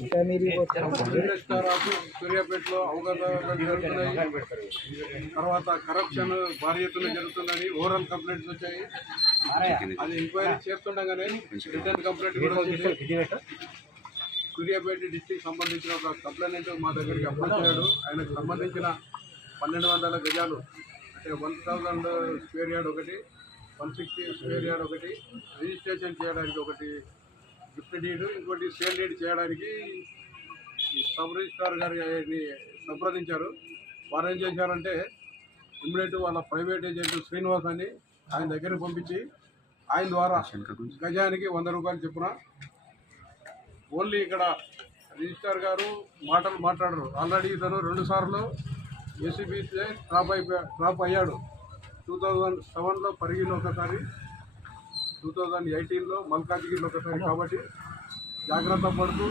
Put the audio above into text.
ఇంకా మీరు సూర్యాపేటలో అవగాహన జరుగుతున్నాయి. తర్వాత కరప్షన్ భారీ ఎత్తున జరుగుతుందని ఓవరాల్ కంప్లైంట్స్ వచ్చాయి. అది ఎంక్వైరీ చేస్తుండగానే రిటర్న్ కంప్లైంట్ కూడా వచ్చింది. సూర్యాపేట డిస్టిక్ సంబంధించిన ఒక కంప్లైంట్ మా దగ్గరికి అప్రోచ్ అయ్యాడు. ఆయనకు సంబంధించిన 1200 గజాలు అంటే 1000 స్క్వేర్ యార్డ్ ఒకటి, 160 స్క్వేర్ యార్డ్ ఒకటి రిజిస్ట్రేషన్ చేయడానికి ఒకటి గిఫ్ట్ డీడ్, ఇంకోటి సేల్ డీడ్ చేయడానికి సబ్ రిజిస్ట్రార్ గారిని సంప్రదించారు. వారు ఏం చేశారంటే ఇమ్మీడియట్ వాళ్ళ ప్రైవేట్ ఏజెంట్ శ్రీనివాస్ అని ఆయన దగ్గరికి పంపించి ఆయన ద్వారా గజానికి 100 రూపాయలు చొప్పున ఓన్లీ ఇక్కడ రిజిస్ట్రార్ గారు మాట్లాడరు. ఆల్రెడీ ఇతను 2 సార్లు ఏసీబీ డ్రాప్ అయ్యాడు. 2007లో పరిగిలో ఒకసారి, 2018లో మల్కాజ్గిరిలో ఒకసారి. కాబట్టి జాగ్రత్త పడుతూ